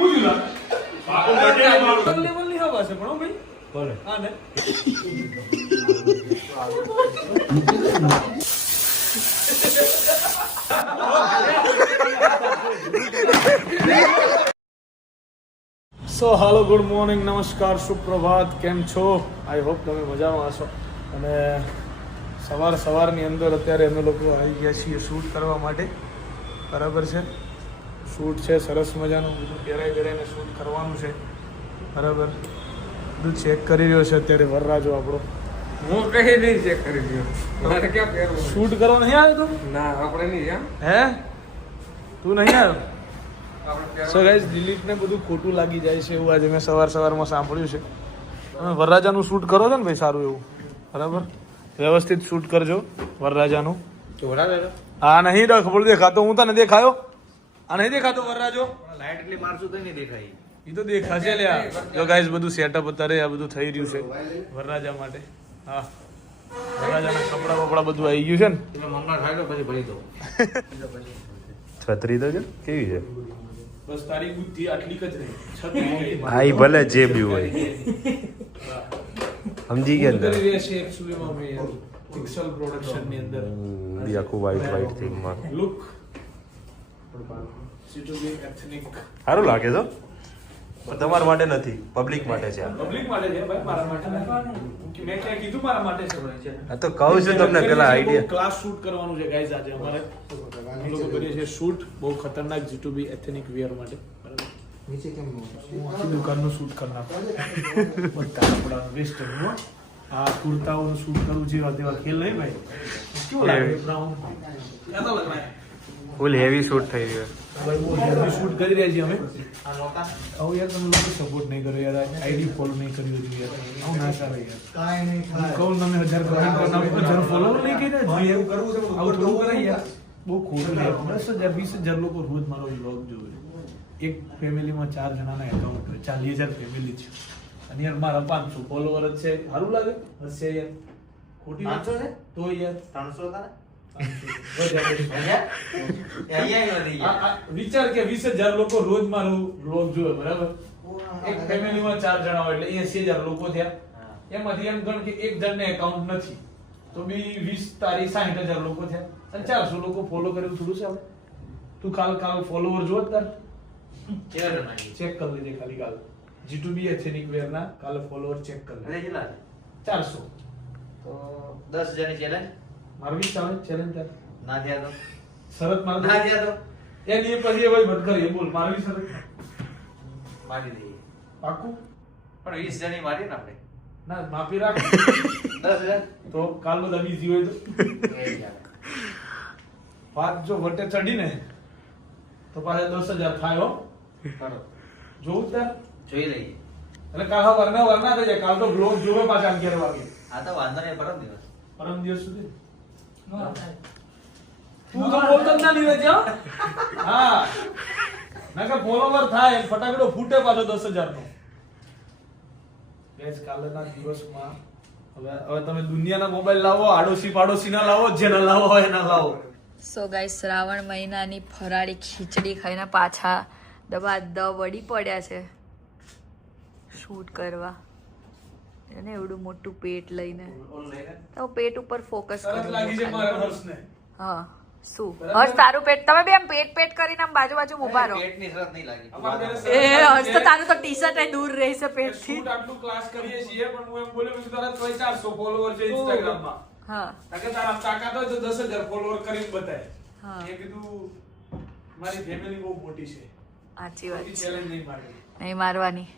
સો હાલો, good morning, નમસ્કાર, સુપ્રભાત, કેમ છો? આઈ હોપ તમે મજામાં હશો. અને સવારની અંદર અત્યારે અમે લોકો આવી ગયા છીએ શૂટ કરવા માટે. બરાબર છે, શૂટ છે સરસ મજાનું, બધું પહેરાઈને શૂટ કરવાનું છે. બરાબર, બધું ચેક કરી રહ્યો છે અત્યારે વરરાજો આપણો. હું કઈ નહીં ચેક કરી રહ્યો, મારે ક્યાં પહેરવું? શૂટ કરવા નહીં આવ્યો તું? ના, આપણે નહીં. હે, તું નહીં આવ્યો? સો ગાઈસ, દિલીપને બધું ખોટું લાગી જાય છે એવું આજે મેં સવારમાં સાંભળ્યું છે. તમે વરરાજાનું શૂટ કરો છો ને ભાઈ, સારું એવું. બરાબર, વ્યવસ્થિત શૂટ કરજો વરરાજાનું. હા, નહીં ખબર દેખાતો, હું તને દેખાયો? આ નહીં દેખાતો વરરાજો? લાઈટ એટલી મારશું તો નહીં દેખાય. એ તો દેખાશે લ્યા. જો ગાઈસ, બધું સેટઅપ અત્યારે આ બધું થઈ રહ્યું છે વરરાજા માટે. હા, વરરાજાના કપડા બપડા બધું આવી ગયું છે ને. તમે મમ્મા ખાઈ લો પછી ભરી દો. છત્રી તો છે કેવી છે? બસ તારી બુદ્ધિ આટલી જ રહી. છત્રી હા, ઈ ભલે જે બી હોય સમજી ગયા ને. રહેશે એકચ્યુઅલીમાં મેં પિક્સલ પ્રોડક્શનની અંદર બી આખું વ્હાઈટ થીમમાં લુક સીટુબી એથનિક સારું લાગે છે, પણ તમારા માટે નથી, પબ્લિક માટે છે. પબ્લિક માટે છે ભાઈ, મારા માટે નથી. મેં ક્યાં કીધું મારા માટે છે? આ તો કહું છું તમને પેલા આઈડિયા. ક્લાસ શૂટ કરવાનું છે ગાઈઝ આજે અમારે. અમે લોકો કરીએ છીએ શૂટ બહુ ખતરનાક જીટુબી એથનિક વેર માટે. બરાબર, નીચે કેમ આખી દુકાનનું શૂટ કરી નાખો. બધા કપડા વેસ્ટર્ન, આ કુર્તાઓનું શૂટ કરવું જેવા તેવા ખેલ નહીં ભાઈ. કેવું લાગે બ્રાઉન? કેતો લાગે? ફૂલ હેવી શૂટ થઈ રહ્યો ભાઈ, બહુ હેવી શૂટ કરી રહ્યા છીએ અમે. આવું યાર તમે લોકો સપોર્ટ નહીં કરો યાર, આઈડી ફોલો નહીં કર્યો જોઈએ યાર. આવું ના ચાલે યાર. કાંઈ નહીં કહું તમે 1000 ફોલો નહીં કર્યા જોઈએ, આવું થોડું કરે યાર. બહુ ખોટું છે. 10,000 20,000 લોકો રોજ મારો વ્લોગ જોવે. એક ફેમિલીમાં 4 જણાના એકાઉન્ટ હોય, 40,000 ફેમિલી છે. અને યાર મારા 500 ફોલોવર જ છે. સારું લાગે? હશે યાર. ખોટી વાત છે તો યાર 300 હતા ને? વિચાર કે 20,000 લોકો રોજ મારું વ્લોગ જોવે. બરાબર, એક ફેમિલીમાં 4 જણા હોય એટલે 80,000 લોકો થયા. એમાંથી એમ ગણ કે એક જણને એકાઉન્ટ નથી તો બી 20 તારી 60,000 લોકો થયા. અને 400 લોકો ફોલો કર્યું થોડું છે આપણે? તું કાલ ફોલોવર જો તાર ચેક કરી લેજે ખાલી. કાલ જીટુબી એથનિક વેર ના કાલે ફોલોવર ચેક કરી લે. 400 તો 10 જણી ચેલેન્જ મારવી ચાલે ચેલેન્જ તાર. ના થયા તો શરત માર ના થયા તો એની પછી એ ભાઈ બંધ કરીએ. બોલ, મારવી શરત મારી દઈએ. પાકું? પણ 20 જણી મારી ને આપણે. ના, માફી રાખ. 10,000 તો કાલ બધા બીજી હોય તો વાત જો વટે ચડીને તો પાછા 10,000 થાય. હો, કરો જોવું તાર જોઈ લઈએ. એટલે કાલ વરના થઈ જાય. કાલ તો બ્લોગ જોવે પાછા 11 વાગે. આ તો વાંધો નહીં, પરમ દિવસ સુધી તું તો બોલતો જ ના નીરજ. હા, નકર ફોલોવર થાય ફટાકડો ફૂટે પાછો 10,000 નો. ગાઈસ, કાલના દિવસમાં હવે તમે દુનિયાના મોબાઈલ લાવો, આડોશી પાડોશી ના લાવો, જેના લાવો હોય એના લાવો. સો ગાઈસ, શ્રાવણ મહિનાની ફરાળી ખીચડી ખાઈને પાછા દબાદબ વળી પડ્યા છે શૂટ કરવા. એને એવડું મોટું પેટ લઈને તો પેટ ઉપર ફોકસ કરો. હા, શું હર્ષ તારું પેટ? તમે બે આમ પેટ કરીને આમ બાજુ ઊભા રહો. પેટની શરત નહીં લાગી. એ હર્ષ તો તારું તો ટી-શર્ટ એ દૂર રહેશે પેટથી. શૂટ આટલું ક્લાસ કરીએ છીએ પણ હું એમ બોલ્યો કે તારા 400 ફોલોવર છે Instagram માં. હા, તાકે તારા તાકાત હોય તો 10,000 ફોલોવર કરીને બતાય. હા, એ કીધું મારી ફેમિલી બહુ મોટી છે, સાચી વાત છે. ચેલેન્જ નહીં મારવી. નહીં મારવાની,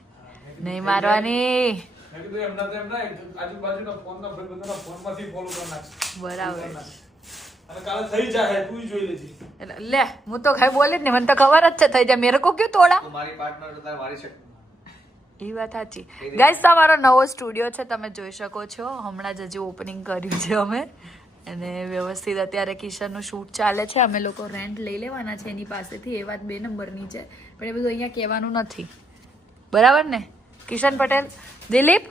નહીં મારવાની. મેં કીધું એમના આજુબાજુના ફોનના ભાઈબંધોના ફોનમાંથી ફોલો કરી નાખશે. બરાબર. અને કાલે થઈ જાય, તું જોઈ લેજે. એટલે લે, હું તો કઈ બોલે જ ને, મને તો ખબર જ છે થઈ જાય. મેરે કો ક્યું તોડા? તું મારી પાર્ટનર તો તારે મારી શકે. એ વાત સાચી. ગાઈસ, તમારો નવો સ્ટુડિયો છે, તમે જોઈ શકો છો. હમણાં જ હજી ઓપનિંગ કર્યું છે અમે. અને વ્યવસ્થિત અત્યારે કિશનનું શૂટ ચાલે છે. અમે લોકો રેન્ટ લઈ લેવાના છે એની પાસેથી. એ વાત 2 નંબરની છે, પણ એ બધું અહીંયા કહેવાનું નથી. બરાબર ને કિશન પટેલ? દિલીપ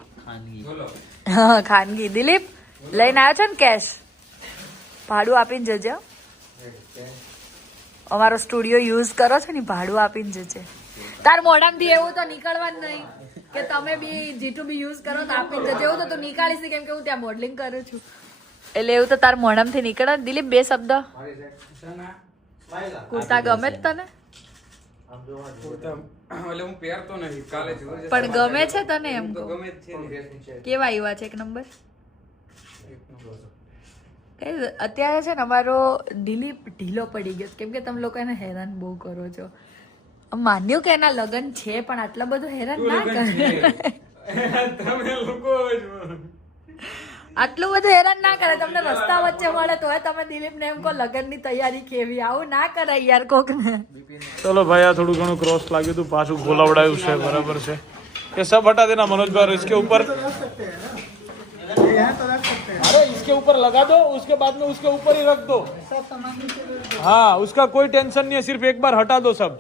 હા, ખાનગી. દિલીપ લઈને આવ્યો છો ને કેશ? ભાડું આપીને જજે. અમારો સ્ટુડિયો યુઝ કરો છો ને, ભાડું આપીને જજે. તાર મોઢામાંથી એવું તો નીકળવાનું નહીં કે તમે બી જીટુ બી યુઝ કરો તો આપી જજો. એવું તો તું નીકાળીશ કેમ કે હું ત્યાં મોડલિંગ કરું છું એટલે એવું તો તાર મોઢામાંથી નીકળે. દિલીપ 2 શબ્દ. કુર્તા ગમે જ તને? હું પહેરતો નથી કાલે પણ ગમે છે તને એમ કહું. ગમે જ છે. કેવા આવ્યા છે? 1 નંબર. અત્યારે છે ને અમારો દિલીપ ઢીલો પડી ગયો કેમ કે તમે લોકો એને હેરાન બહુ કરો છો. માન્યું કે એના લગ્ન છે પણ આટલા બધું હેરાન ના કરે. તમે લોકો આટલું બધું હેરાન ના કરે. તમને રસ્તા વચ્ચે મળે તો તમે દિલીપને એમ કહો લગ્નની તૈયારી કેવી. આવું ના કરાય યાર કોકને. चलो भाई यार थोड़ा घणो क्रॉस लागे तो पाछू खोलावड़ाયું છે बराबर છે ये सब हटा देना मनोज भाई और इसके ऊपर अरे इसके ऊपर लगा दो उसके बाद में उसके ऊपर ही रख दो हाँ उसका कोई टेंशन नहीं है सिर्फ एक बार हटा दो सब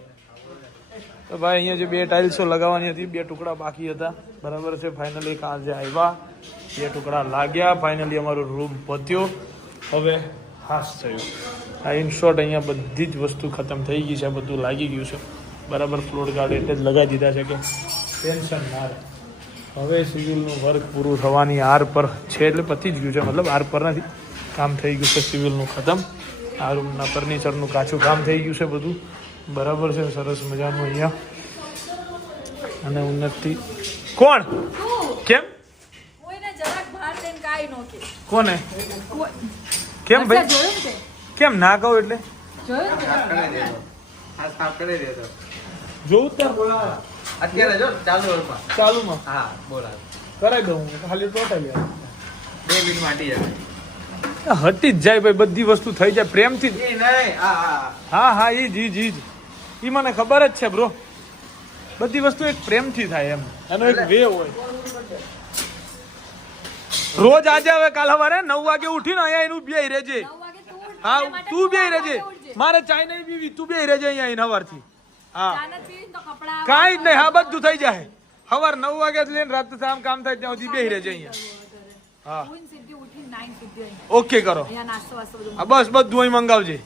तो भाई અહીંયા જે 2 ટાઇલ્સો લગાવવાની હતી 2 ટુકડા બાકી હતા બરાબર છે ફાઇનલી આજે આવ્યા 2 ટુકડા લાગ્યા ફાઇનલી અમારો રૂમ પત્યો હવે હાસ થયું આ ઇન શોર્ટ અહીંયા બધી જ વસ્તુ ખતમ થઈ ગઈ છે બધું લાગી ગયું છે બરાબર ફ્લોર ગાર્ડ એટલે જ લગાવી દીધા છે કે ટેન્શન ના રહે હવે સિવિલનું વર્ક પૂરું થવાની આર પર છે એટલે પતી જ ગયું છે મતલબ આર પર નથી કામ થઈ ગયું છે સિવિલનું ખતમ આ રૂમના ફર્નિચરનું કાચું કામ થઈ ગયું છે બધું બરાબર છે સરસ મજાનું અહીંયા અને ઉન્નતિ કોણ કેમ કોને કેમ ભાઈ કેમ ના કહું એટલે જોઉં ત્યાં અત્યારે જો ચાલુમાં હા બોલા કરાવી દઉં ખાલી ટોટલ 2 મિનિટ માટે જાય હટી જ જાય ભાઈ બધી વસ્તુ થઈ જાય પ્રેમથી એ નહીં હા હા ઈ જ મને ખબર જ છે બ્રો બધી વસ્તુ એક પ્રેમથી થાય એમ એનો એક વે હોય રોજ આજે હવે કાલ સવારે 9 વાગે ઉઠીને અહીંયા એનું બેહી રહેજે હા તું બેહી રહેજે મારે ચાય નહીં પીવી તું બેહી રહેજે અહીંયા સવારથી હા કાંઈ જ નહીં હા બધું થઈ જાય સવાર 9 વાગે લઈને રાત શામ કામ થાય ત્યાં સુધી બેહી રહેજે અહીંયા હા ઓકે કરો હા બસ બધું અહીં મંગાવજે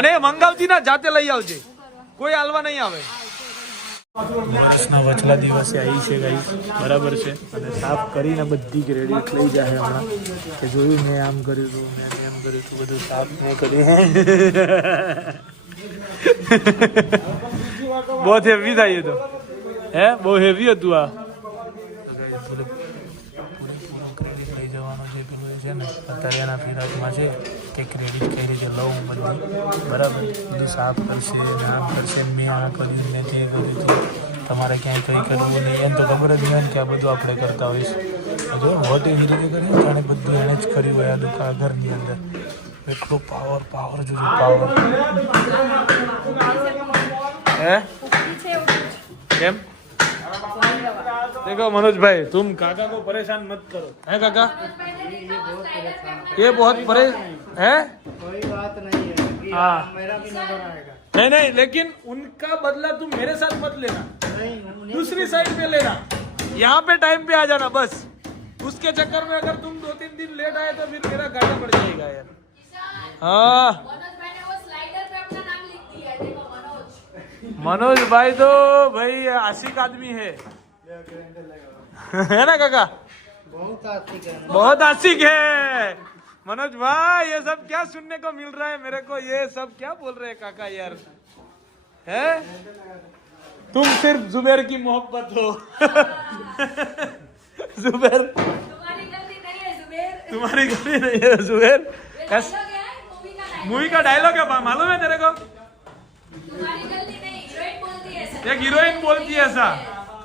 અને એ મંગાવજી ના જાતે લઈ આવજે કોઈ હાલવા નહીં આવે વર્ષના વચલા દિવસે આવી છે ગાઈ બરાબર છે અને સાફ કરીને બધી ગ્રેડી થઈ જાય હમણાં કે જોયું મેં આમ કર્યું હતું મેં એમ કર્યું હતું બધું સાફ મેં કર્યું બહુ હેવી થાય તો હે બહુ હેવી હતું આ લઈ જવાનો છે પેલું છે ને અત્યારે એના ફિરાકમાં છે કે ક્રેડિટ કઈ રીતે લઉં બધું બરાબર બધું સાફ કરશે નામ કરશે મેં આ કર્યું મેં તે કર્યું છે તમારે ક્યાંય કંઈ કરવું નહીં એમ તો ખબર જ નહીં કે આ બધું આપણે કરતા હોઈશું જો હોટ એવી રીતે કર્યું જાણે બધું એણે જ કર્યું હોય આ દુકાન ઘરની અંદર એટલો પાવર જોજો પાવર હે કેમ देखो मनोज भाई तुम काका को परेशान मत करो है काका ये बहुत है कोई बात नहीं है हाँ मेरा भी नंबर आएगा नहीं लेकिन उनका बदला तुम मेरे साथ मत लेना नहीं दूसरी साइड पे लेना यहाँ पे टाइम पे आ जाना बस उसके चक्कर में अगर तुम 2-3 दिन लेट आए तो फिर मेरा घाटा पड़ जाएगा यार हाँ मनोज भाई तो भाई आशिक आदमी है है ना काका बहुत आशिक है मनोज भाई ये सब क्या सुनने को मिल रहा है मेरे को ये सब क्या बोल रहे हैं काका यार है तुम सिर्फ जुबैर की मोहब्बत हो जुबैर तुम्हारी गलती नहीं है जुबैर मूवी का डायलॉग है मालूम है तेरे को एक हीरोइन बोलती है ऐसा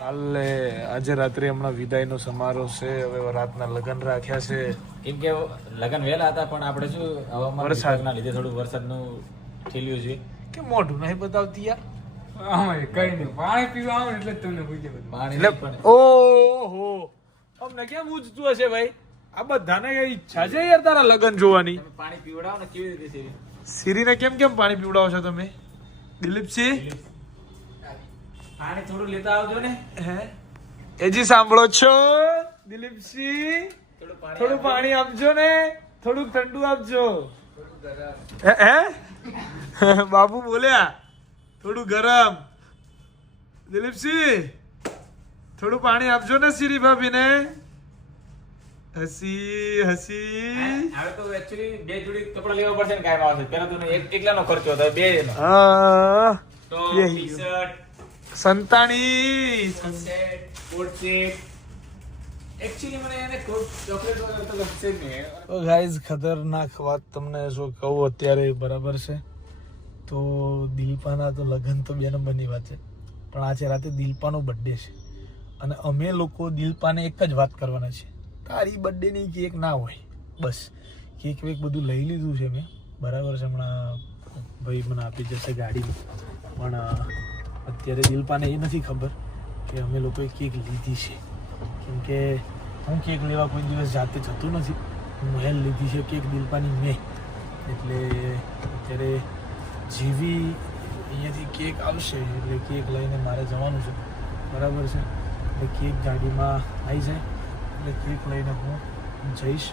કાલે આજે રાત્રે હમણાં વિદાયનો સમારોહ છે હવે રાતના લગ્ન રાખ્યા છે કેમ કે લગ્ન વહેલા હતા પણ આપણે શું હવામાન વિભાગના લીધે થોડું વરસાદનું ઠેલ્યું છે કે મોઢું નહીં બતાવતી યાર કઈ નહીં પાણી પીવા આવે એટલે જ તમને પૂછે બધું પાણી એટલે ઓહો અમને કેમ પૂછતું હશે ભાઈ આ બધાને કઈ ઈચ્છા છે યાર તારા લગ્ન જોવાની પાણી પીવડાવો ને કેવી રીતે છે સિરીને કેમ પાણી પીવડાવો છો તમે દિલીપસિંહ પાણી થોડું લેતા આવજો ને હે એજી સાંભળો છો દિલીપસિંહ થોડું પાણી આપજો ને થોડુંક ઠંડુ આપજો હે બાબુ બોલ્યા થોડું ગરમ દિલીપસિંહ થોડું પાણી આપજો ને શ્રી ભાભીને. હસી હવે તો actually બે જોડી કપડાં લેવા પડશે ને કાંઈ આવશે. પહેલા તો એકલાનો ખર્ચો હતો, બે નો. હા તો બે. ટી-શર્ટ, સંતાણી સેટ, કોટ સેટ. Actually મને એને કોટ ચોકલેટ વગર તો ગમશે જ નહીં. તો ગાઈઝ ખતરનાક વાત તમને શું કહું અત્યારે, બરાબર છે? તો દિલપાના તો લગ્ન તો 2 નંબરની વાત છે, પણ આજે રાતે દિલપાનો બર્થડે છે અને અમે લોકો દિલપાને એક જ વાત કરવાના છે, તારી બર્થડેની કેક ના હોય. બસ કેક વેક બધું લઈ લીધું છે મેં, બરાબર છે? હમણાં ભાઈ મને આપી જશે ગાડીમાં, પણ અત્યારે દિલપાને એ નથી ખબર કે અમે લોકોએ કેક લીધી છે. કેમ કે હું કેક લેવા કોઈ દિવસ જાતે જતો નથી, મહેલ લીધી છે કેક દિલપાની મેં. એટલે અત્યારે જેવી અહીંયાથી કેક આવશે એટલે કેક લઈને મારે જવાનું છે, બરાબર છે? એટલે કેક ગાડીમાં આવી જાય એટલે કેક લઈને હું જઈશ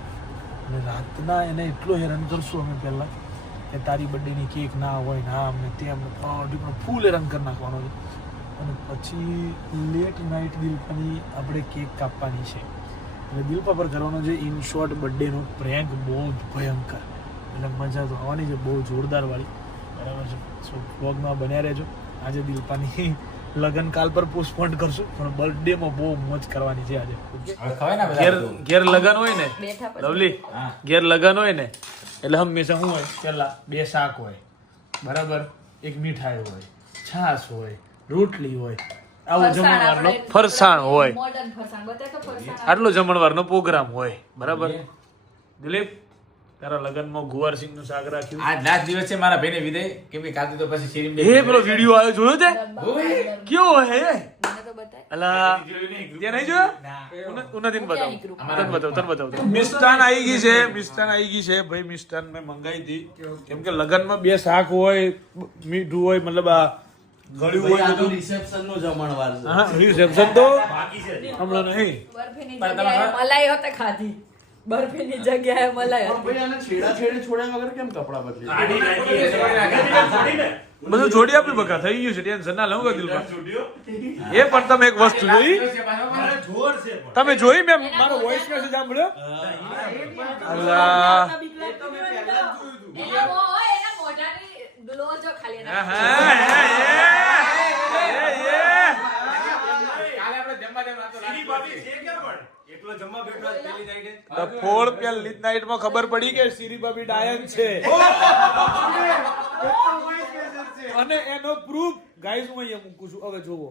અને રાતના એને એટલો હેરાન કરશું અમે પહેલાં કે તારી બર્થડેની કેક ના હોય ને આમ ને તેમ ફૂલ હેરાન કરી નાખવાનો છે. અને પછી લેટ નાઇટ દિલપાની આપણે કેક કાપવાની છે એટલે દિલપા પર કરવાનો છે ઇન શોર્ટ બર્થડેનો પ્રેન્ક, બહુ જ ભયંકર. એટલે મજા તો આવવાની છે, બહુ જોરદારવાળી, બરાબર છે? સો વ્લોગમાં બન્યા રહેજો. આજે દિલપાની લગ્ન કાલ પર પોસ્ટપોન કરશું, પણ બર્થડેમાં બહુ મોજ કરવાની છે આજે. હવે ખવાય ને બધા. ઘેર લગન હોય ને બેઠા પછી લવલી, હા. ઘેર લગન હોય ને એટલે હંમેશા શું હોય, પેલા 2 શાક હોય, બરાબર? એક મીઠાઈ હોય, છાશ હોય, રોટલી હોય, આવો જમણવારનો ફરસાણ હોય, મોડર્ન ફરસાણ બતાય તો ફરસાણ આટલો જમણવારનો પ્રોગ્રામ હોય, બરાબર? દિલીપ તારા લગનમાં ગુવારસિંગનું શાક રાખ્યું. આજ લાસ્ટ દિવસ છે મારા ભાઈને વિદાય, કેમ કે કાલથી તો પછી શેરીમ એ પેલો વિડિયો આવ્યો જોયો તે? કેવો હે? મને તો બતાય. અલા તે નહીં જોયો? ઉનાદીન બતાવ, તને બતાવ. મિષ્ટાન આવી ગઈ છે, મિષ્ટાન આવી ગઈ છે ભાઈ. મિષ્ટાન મેં મંગાવી હતી કેમ કે લગનમાં 2 શાક હોય, મીઠું હોય, મતલબ આ ગળ્યું હોય બધું. રિસેપ્શન નું જમણવાર છે. હા રિસેપ્શન તો હમણાં નહીં. બરફીની જગ્યાએ મલાઈ હોતે ખાધી, બરફીની જગ્યાએ મલાઈ પણ હતી. ભાઈ આને છેડા છોડ્યા વગર કેમ કપડા બદલી? બધું જોડી આપી બકા, થઈ ગયું છે, ટેન્શન ના લઉં દિલમાં. એ પણ તમે એક વસ્તુ જોઈ, તમે જોઈ? મેં મારો વોઇસ મેસેજ સાંભળ્યો. અલ્લા એના મોઢાની ગ્લો જો ખાલી એના. હા ફોડ પેલી નાઈટમાં ખબર પડી કે શ્રી બાબી ડાયન છે અને એનો પ્રૂફ ગાઈઝ હું અહીંયા મૂકું છું. હવે જોવો,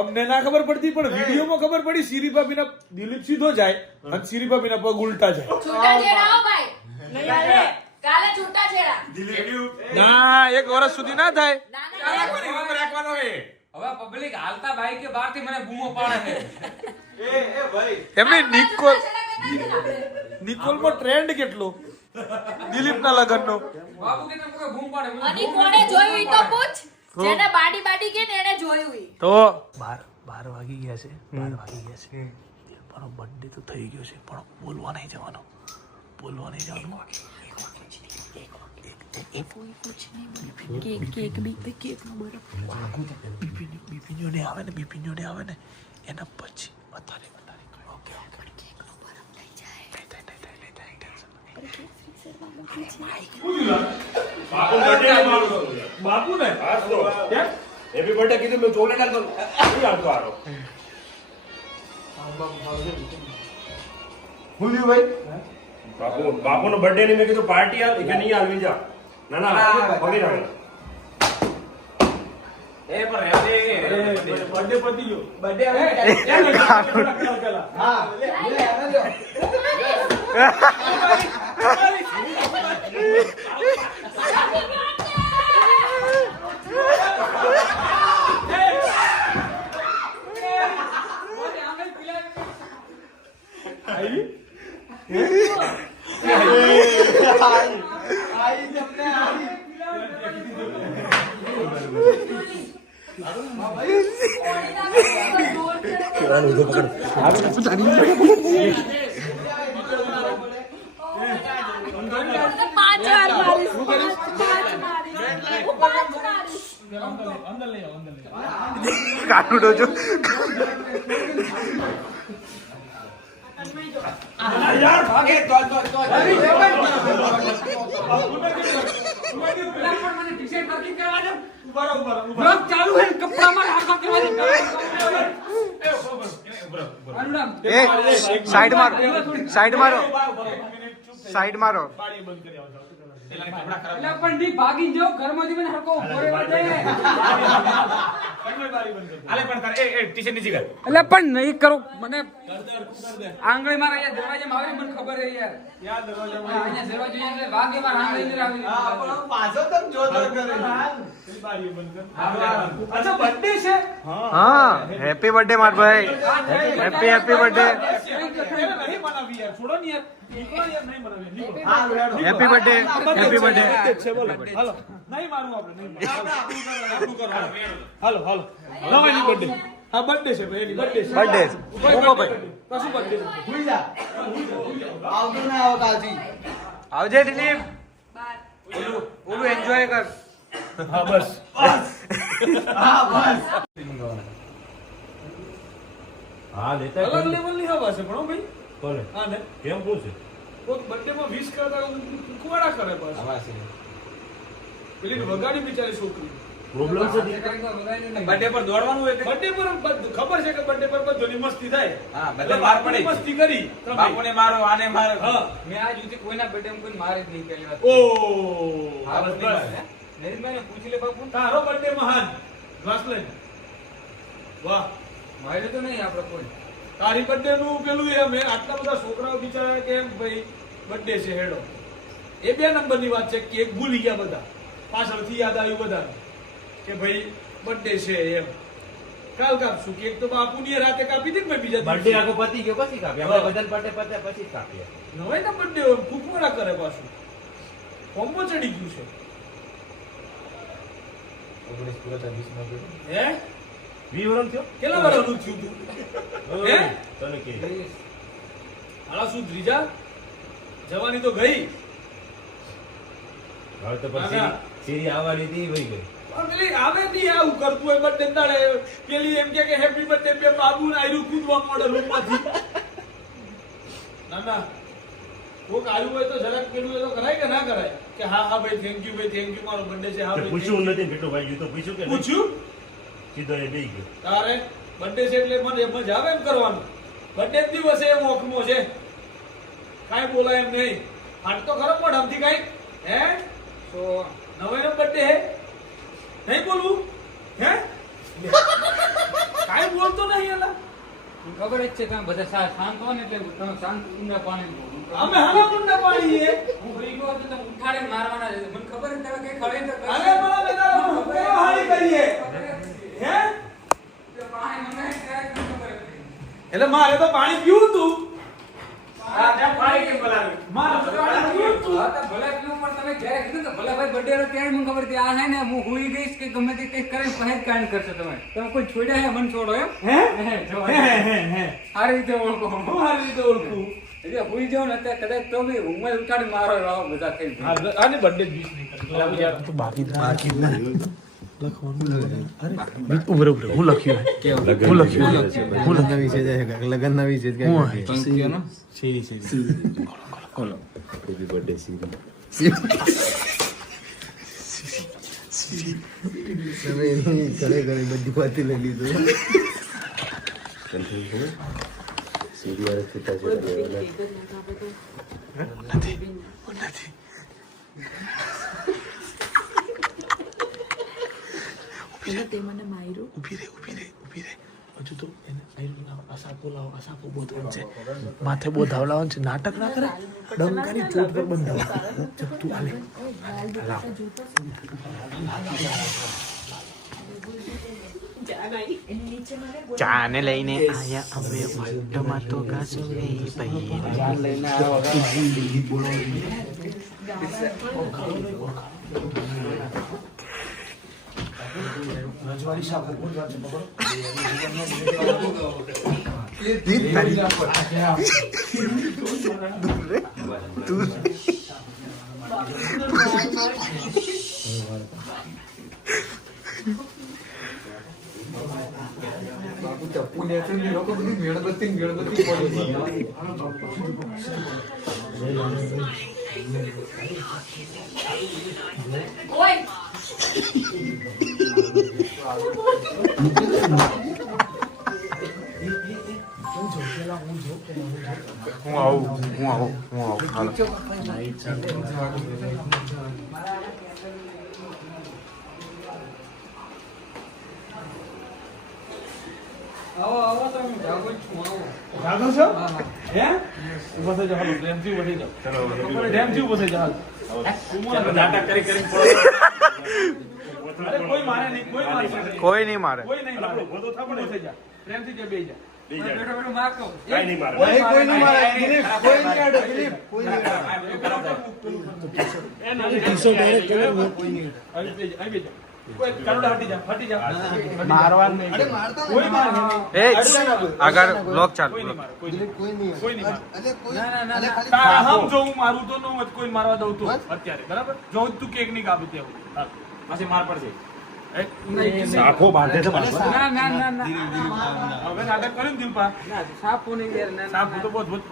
અમને ના ખબર પડતી પણ વિડીયોમાં ખબર પડી. શ્રી ભાભીના દિલીપ સીધો જાય અને શ્રી ભાભીના પગ ઉલટા જાય. છૂટાછેડા હો ભાઈ. કાલે છૂટાછેડા. ના 1 વર્ષ સુધી ના થાય. રાખવાનો હે. હવે પબ્લિક હાલતા બાઈક કે બહાર થી મને બૂમો પાડે છે. એમને નિકોલમાં ટ્રેન્ડ કેટલો દિલીપના લગનનો. બાબુ કે તમને બૂમ પાડે મને. અને કોણે જોયું ઈ તો પૂછ. જેને બાડી કે ને એને જોયું ઈ. તો 12 વાગી ગયા છે, 12 વાગી ગયા છે. દિલપાનો બર્થડે તો થઈ ગયો છે પણ બોલવા નહીં જવાનું, બોલવા નહીં જવાનું. બીપીનીઓ ને આવે ને એના પછી વધારે બાપુ ને હેપી બર્થડે કીધું મેં ચોકલેટ આલતો નહીં આવતો આરો. હું થયું ભાઈ? બાપુનો બર્થડે ની મેં કીધું પાર્ટી આલ કે નહીં આલવી જા. ના પડી રહ્યો. એ પર રહેજે. બર્થડે પતી ગયો. બર્થડે આવે હા અંદર લઈ આવો. કાનુડો જો યાર ભાગે તો ચાલુ હે કપડામાં હાથ કરવાની સાઈડ મારો સાઈડ મારો સાઈડ મારો એટલે પણ ડી ભાગી જાવ ઘરમાંથી મને હરકો ઉભો રહેવા દે એટલે પણ નહીં કરો મને આંગળી મારા અહીંયા દરવાજામાં આવી મને ખબર હે યાર અહીંયા દરવાજો એટલે ભાગે માર આંગળી અંદર આવી પાછો તમ જોતો કરે અચ્છા બર્થડે છે. હા હેપી બર્થડે માર ભાઈ હેપી બર્થડે નહીં મનાવી યાર, છોડો ને યાર. નીકળો યાર, નહીં મનાવી, નીકળો. હેપી બર્થડે છે, બોલો. હાલો. નહીં માનવું આપણે, નહીં માનવું. હાલો, હાલો. નવા એની birthday. હા, birthday છે ભાઈ, એની birthday છે. બર્થડે મોકો ભાઈ કશું birthday છે. ભૂલી જા આવતો ના આવો કાલથી આવજે દિલીપ ઓલું એન્જોય કર હા, બસ. હા લેતા અલગ લેવલની હવા છે પણ હો ભાઈ. કોને હા ને. કેમ શું છે કોઈક birthday માં wish કરતા કુવાડા કરે પાછું. પેલી વગાડી બિચારી છોકરી. પ્રોબ્લેમ છે બર્થડે પર દોડવાનું હોય કે birthday પર ખબર છે કે birthday પર બધોની મસ્તી થાય. હા બધા માર પડે મસ્તી કરી તમે. બાપુને મારો આને મારો હા. મેં આજ સુધી કોઈના બર્થડે કોઈ મારે જ નહીં પહેલી વાત ઓહ, હા બસ, બસ બસ. નરેશભાઈ ને પૂછી લે બાપુ તારો birthday મહાન. ગ્લાસ લઈને. વાહ. મારે તો નહીં આપણે કોઈ તારી birthday નું પેલું એ મેં આટલા બધા છોકરાઓ બિચારા કેમ ભાઈ birthday છે હેડો. એ 2 નંબરની વાત છે કે એક ભૂલી ગયા બધા. પાછળથી યાદ આવ્યું બધાને કે ભાઈ birthday છે એમ. કાલ કાપશું કેક તો બાપુની રાતે કાપી હતી ને મેં બીજા બર્થડે આખો પતી ગયો પછી કાપી આપણે બધા બર્થડે પતે પછી કાપીએ નવાઈ ના birthday હોય ફૂફવાડા કરે પાછું. કોમ્બો ચડી ગયું છે. 19 પૂરા 20 માં હે 20 વર્ષ થયો કેટલા વર્ષનું થયું તું? હે? તને કે હાલા શું ત્રીજા જવાની તો ગઈ. હવે તો ના, પછી ના. સીરી આવવાની હતી વહી ગઈ પણ પેલી આવે નહીં આવું કરતું હોય birthday દાડે પેલી એમ કે હેપી બર્થડે બે બાબુ ને આયરું કૂદવા મળે રૂમમાંથી. ના ના કોક આવ્યું હોય તો જરાક પેલું એ તો કરાય કે ના કરાય કે હા હા ભાઈ થેન્ક યુ મારો બર્થડે છે હા તે ભાઈ પૂછ્યું નથી બેટો ભાઈ તો પૂછ્યું કે નહીં? પૂછ્યું સીધો એ બેહી ગયો તારે બર્થડે છે એટલે મને મજા આવે એમ કરવાનું. બર્થડે દિવસે એમ ઓખમો છે કાંઈ બોલાય એમ નહીં. હાટ તો ખરો પણ આમથી કાંઈ હે તો નવાઈનો બર્થડે હે નહીં બોલવું હે કાંઈ બોલતો નહીં એલા. ખબર જ છે તમે બધા શાંત હો ને એટલે તમે શાંત ઊંડા પાણી અમે હવા મુંડા પાડીએ. હું ભૂલી ગયો તો તમે ઉઠાડે મારવાના છે મને ખબર જ તમે કઈ ખડે તો અરે બડા બેટા કેવા હારી કરીએ હે પાણી મંગાય ત્યારે તમને ખબર જ નહીં. એટલે મારે તો પાણી પીવું તું. પાણી કેમ બોલાવે મારે તો પાણી પીવું તું. હા તો ભલે પીવું પણ તમે ઘરે કીધું તો ભલે ભાઈ બર્થડે ત્યારે મને ખબર હતી આ હે ને હું હુઈ ગઈશ કે ગમે તે કંઈક કરીને પહેર કાંડ કરશો તમે કોઈ છોડ્યા હે મને છોડો એમ હે જો હે હે સારી રીતે ઓળખો હું હારી રીતે ઓળખું. એટલે હુઈ જાવ ને અત્યારે કદાચ તો બી ઊંઘમાં ઉઠાડી મારો આવા બધા થઈ જાય. આને બર્થડે વિશ નહીં કરતો. બાકી હું લખ્યું નવી છે લગન નવી છે હેપી બર્થડે ઘરે ઘરે બધી વાતી લઈ લીધું તે મને માર્યું. ઉભી રે હજુ તો એને અસાપો બહુ છે માથે બહુ ધાવલાવાનું છે. નાટક ના કરે ડંકાની ચોટ પર બંધાવ. તું આલે ચાને લઈને આયા અમે વાટમાં તો ગાસો રજવાડી શાક ગણપતિ પડી હું આવું હાલો. આવો તમે જાગો છું આવો જાગો છો હે ઊભા થઈ જાઓ હાલો પ્રેમથી ઊભા થઈ જાઓ પ્રેમથી ઊભા થઈ જાઓ નાટક કરી કરીને અરે કોઈ મારે નહીં કોઈ મારે નહીં કોઈ નહીં મારે. કોઈ નહીં મારે ઊભો થઈ જા પ્રેમથી જે બેહી જા બેઠો બેઠો માકો કાંઈ નહીં મારે. કોઈ નહીં મારે દિલીપ કોઈ નહીં આડે દિલીપ કોઈ નહીં કોઈ કાનુડા હટી જા મારવાનું નહીં. અરે મારતા કોઈ મારે નહીં એ આગળ બ્લોક ચાલુ. કોઈ નહીં મારે કોઈ નહીં કોઈ નહીં કોઈ નહીં મારે અરે કોઈ ના, ના, ના, અરે ના. ખાલી તારા હમ જો હું મારું તો નો મત કોઈ મારવા દઉં તું બસ. અત્યારે બરાબર જો તું કેક નહીં કાપી તેવું હા. પછી માર પડશે. આંખો બાંધે છે બાપા. ના ના ના ના હવે નાટક કર્યું ને દિલપા ના સાપો નહીં યાર ના સાપ તો બહુ ભૂત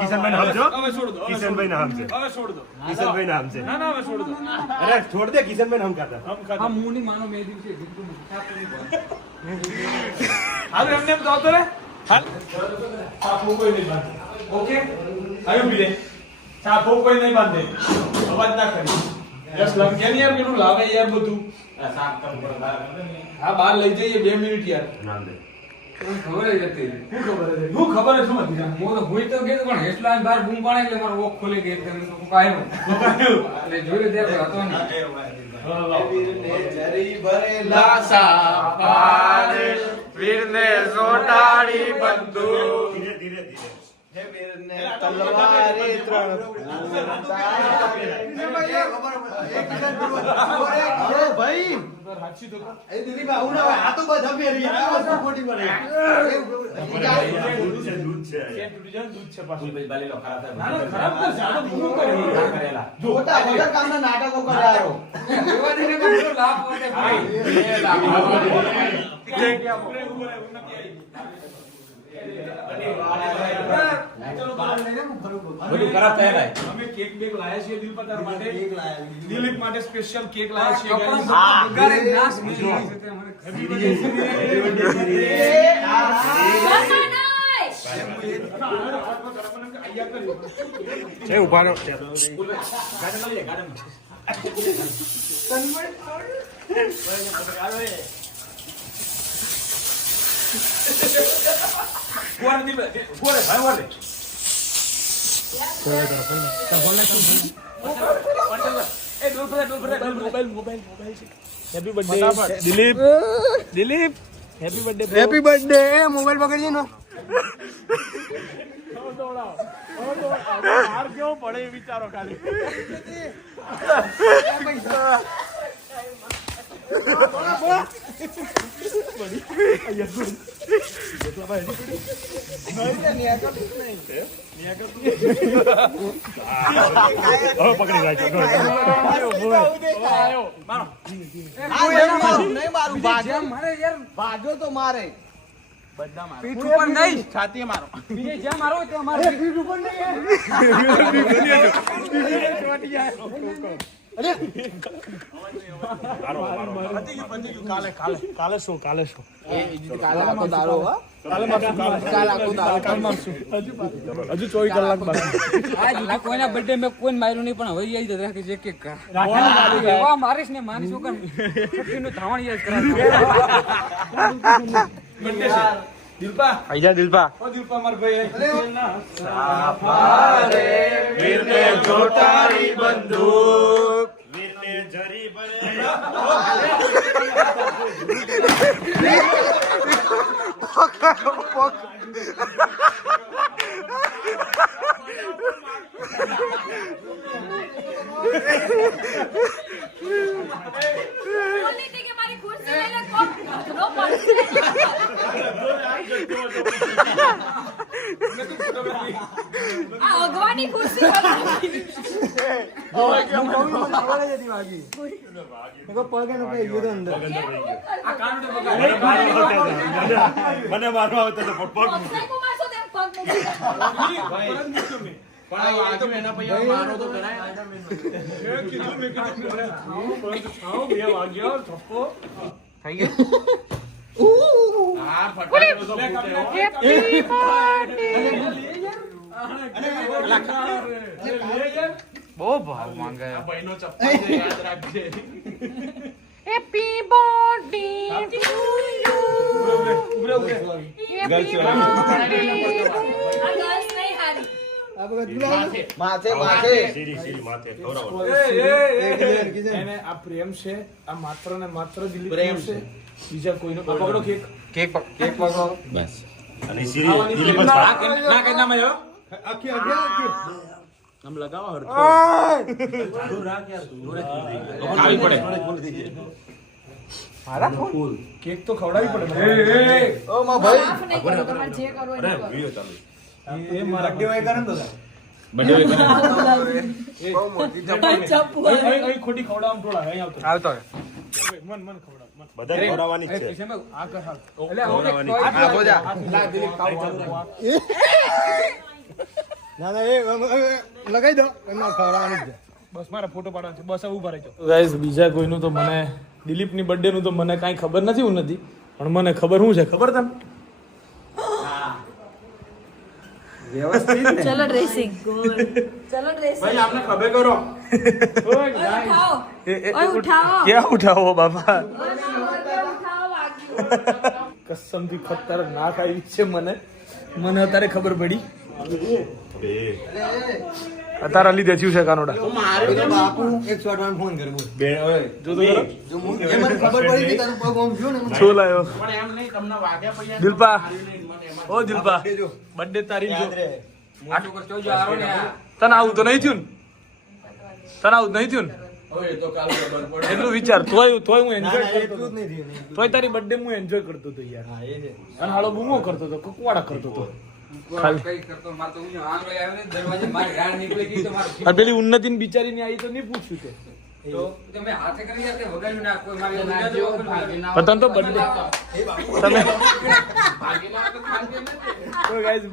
કિશનભાઈ નામ છો? હવે છોડ દો કિશનભાઈ નામ છે. હવે છોડ દો કિશનભાઈ નામ છે. ના ના હવે છોડ દો અરે છોડ દે કિશનભાઈ નામ કાઢા. હમ હા ખાતા હું નહીં માનો મેં દિવસે બિલકુલ નહીં. સાપો નહીં બોલ. હારું એમને એમ તો આવતો રે હાલ સાપો કોઈ નહીં બાંધે ઓકે આવ્યું બીરે સાપો કોઈ નહીં બાંધે અવાજ ના કરી યસ લમ કેમ યાર પેલું લાવે યાર બધું સાફ કરવું પડે બહાર. હા બહાર લઈ જઈએ 2 મિનિટ યાર નામ દે. મને ખબર જ હતી શું ખબર છે શું ખબર છે શું હતી હું તો ભૂઈ તો ગયો પણ હેસલા બહાર બૂમ પાડે એટલે મારો ઓખ ખોલી ગઈ એટલે મેં કીધું કાંઈ નહીં. એટલે જોયું ત્યારે કોઈ હતો નહીં. વીરને જોટાડી બંદૂક. ધીરે ધીરે ધીરે. તલવારે ત્રણ ભાઈ હાચી તો એ દિલીપ આવું ના હોય. આ તો બધા ફેરી આ વસ્તુ ખોટી પડે દૂધ છે દૂધ છે. કેમ તૂટી જાય ને દૂધ છે પાછું ફૂલભાઈ બાલી લો, ખરાબ થાય. ના ના ખરાબ તો જાડો પૂરું કરી ના કરેલા. ખોટા વગર કામના નાટકો કરાયો એવા દિને મેં બધું લાભ માટે ભાઈ. બધું ખરાબ થાય ભાઈ. અમે કેક બેક લાયા છીએ દિલપા તારા માટે દિલીપ માટે સ્પેશિયલ કેક લાયા છીએ કપડાં guys. બગાડે નાશ કરી છે તે મને ખબર એ ઉભા રહો. ગાર્ડન લઈ લે, ગાર્ડન. ફુવારે દિલપા, ફુવારે, ભાઈ ફુવારે. એ ડોલ પર મોબાઈલ છે. Happy birthday Dilip happy birthday happy birthday mobile પકડજે ને બહાર કેવો પડે એ વિચારો ખાલી હવે પકડી રાખજો. નહીં મારું ભાગ્ય મારે યાર ભાગ્યો તો મારે પીઠ ઉપર નહીં છાતીએ મારો બીજે જ્યાં મારો ત્યાં મારે પીઠ ઉપર નહીં કાલે શું કાલે આખો દારો કાલે આખો દારો હજુ 24 કલાક બાકી આજ કોઈના બર્થડે મેં કોઈ માર્યું નહીં પણ હવે યાદ રાખી છે કે એવા મારીશ ને મારીશ વગર છઠ્ઠીનું ધાવણ યાદ કરાવે બર્થડે છે દિલપા આઈ જા દિલપા. ઓ દિલપા માર ભાઈ વીરને જોટાડી બંદૂક. વીરને જરી બને. આ અગવાની ખુરશી બનાવી. આ કાનડો બગાડ. મને મારવા આવતો તો પગ પગને ગુમાશો તેમ પગ મૂકી. બહુ ભાવ માંગે આ ગર્લ્સ નહીં હારી. સીરી માથે ખવડાવો. એને આ પ્રેમ છે, આ માત્ર ને માત્ર દિલીપ પ્રેમ છે, બીજા કોઈનો પકડો કેક. કેક પકડો બસ અને સીરી દિલીપ જ ના કે નામ આવ્યો આખી આખી આમ લગાવો હરખો ખાવી પડે કેક તો ખવડાવી પડે. ઓ માં ભાઈ માફ નહીં કરો, તમારે જે કરવું હોય એ કરો. વિડિયો ચાલુ. એ મારા બડે અહીં ખોટી ખવડાવવામાં થોડા અહીં આવતો. આવતો મન ખવડાવ મન. બધા ખવડાવવાની જ છે. આ કર હાલ. એટલે હવે ખવડાવવાની. કોઈ આ બોજા લા દિલીપ ખાવ હાલ. ના ના એ લગાઈ દો એમાં ખવડાવવાની જ છે. બસ મારે ફોટો પાડવાનો છે, બસ હવે ઊભા રહેજો. ગાઈસ બીજા કોઈનું તો મને દિલીપની બર્થડે નું તો મને કાંઈ ખબર નથી, હું નથી, પણ મને ખબર શું છે ખબર તને? ચલો ડ્રેસિંગ. ચલો ડ્રેસિંગ. આપને ખબર કરો ઉઠાવો. ઓય ઉઠાવો. ક્યાં ઉઠાવો બાબા? ઓય ઉઠાવો વાગ્યું. કસમથી ખતરનાક આવી છે મને અત્યારે ખબર પડી. અત્યારે લીધે થયું છે કાનોડા. બાપુ એક શોર્ટમાં ફોન કરે બોલ. બે ઓય જો તો ખરો. જો હું એ મને ખબર પડી કે તારું પગ ઓમ થયો ને મને છો લાયો પણ એમ નહીં તમને વાગ્યા પછી દિલપા. ઓ દિલપા, જો બર્થડે તારી જો. મોટો કર ચોજો આરો ને આ. તને આવું તો નહીં થયું ને? તને આવું નહીં થયું ને? એટલું વિચાર. તોય હું એન્જોય કરતો એટલું જ હતો. નહીં થયું તોય તારી બર્થડે હું એન્જોય કરતો હતો યાર. હા એ છે અને હાલો બૂમો કરતો હતો, કુકવાડા કરતો હતો. ખાલી. કઈ કરતો માર તો ઉન્યો આંગળો આવ્યો ને દરવાજે મારી રાડ નીકળી ગઈ તો મારું આ પેલી ઉન્નતિની બિચારીની આવી તો નહીં પૂછ્યું તે. તો તમે હાથે કરી જાય કે વગાડ્યું ના કોઈ મારી ઉન્યો પણ તને તો બર્થડે તમે તો guys,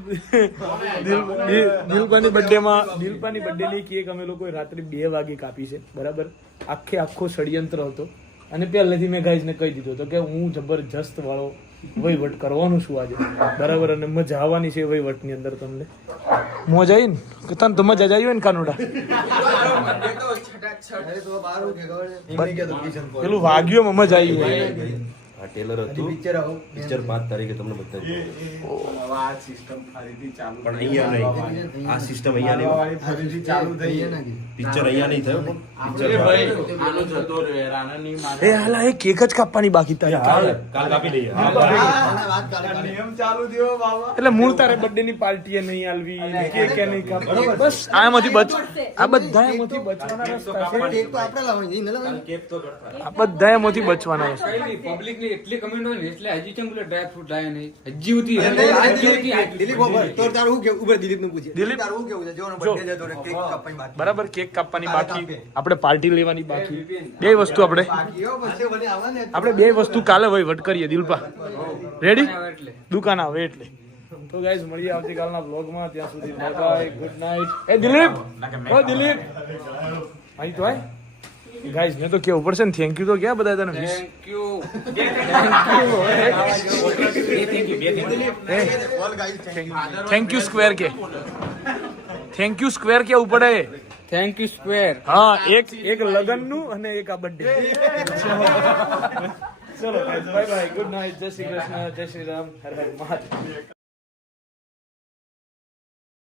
દિલપાની બર્થડેની કેક અમે લોકોએ રાત્રે 2 વાગે કાપી છે, બરાબર. આખો ષડયંત્ર હતો અને પહેલેથી મેં ગાઈઝને કહી દીધું હતો કે હું જબરજસ્ત વાળો વહીવટ કરવાનું છું આજે, બરાબર. અને મજા આવવાની છે વહીવટની અંદર. તમને મોજ આવી ને? કે તને તો મજા જ આવી હોય ને કાનુડા? અરે તો બારું કે ખબર છે એમને કે તો કિશન કોલ પેલું વાગ્યું મજા આવી હોય. આ ટેલર હતું. પિક્ચર આવો પિક્ચર 5 તારીખે તમને બતાવ્યું. પણ અહીંયા નહીં. આ સિસ્ટમ અહીંયા નહીં. ફરીથી ચાલુ થઈ છે ને પિક્ચર અહીંયા નહીં થયું પણ પિક્ચર આનો જતો રહે રાણાની એ હાલા એ કેક જ કાપવાની બાકી તારી. કાલ કાપી લઈએ. વાત કરે નિયમ ચાલુ થયો બાબા એટલે મૂળ તારે બર્થડે ની પાર્ટી નહીં આલવી, કેક નહીં કાપવી, બસ આમાંથી આ બધા એમાંથી બચવાના રસ્તા છે. કેક તો આપણે લાવવાની નહીં લાવવાની આ બધા એમાંથી બચવાના રસ્તા. પબ્લિક ની એટલી કમેન્ટ હોય ને એટલે હજી ચમ પેલો ડ્રાય ફ્રૂટ લાયા નહીં હજી ઉતી દિલીપ ઉપર તો તારું શું કેવું ઉપર દિલીપ નું પૂછીએ દિલીપ, તારું શું કેવું છે જોનો બર્થડે જતો રે કેક કાપવાની બાકી બરાબર. કેક કાપવાની બાકી, આપણે પાર્ટી લેવાની બાકી, બે વસ્તુ આપણે બે વસ્તુ કાલે વહીવટ કરીએ. દિલપા રેડી? એટલે દુકાન આવે એટલે. તો ગાઈઝ મળીએ આવતીકાલના બ્લોગમાં. ત્યાં સુધી બાય, ગુડ નાઇટ. એ દિલીપ, ઓ દિલીપ અહીં તો આય. ગાઈઝ મેં તો કેવું પડશે ને થેન્ક યુ તો ક્યાં બધા તને વિશ. થેન્ક યુ સ્ક્વેર કે થેન્ક યુ સ્ક્વેર કેવું પડે. Thank u square. હા, એક લગન નું અને એક આ બર્થડે. ચલો બાય બાય, ગુડ નાઇટ, જય શ્રી કૃષ્ણ, જય શ્રી રામ, હર હર મહાદેવ.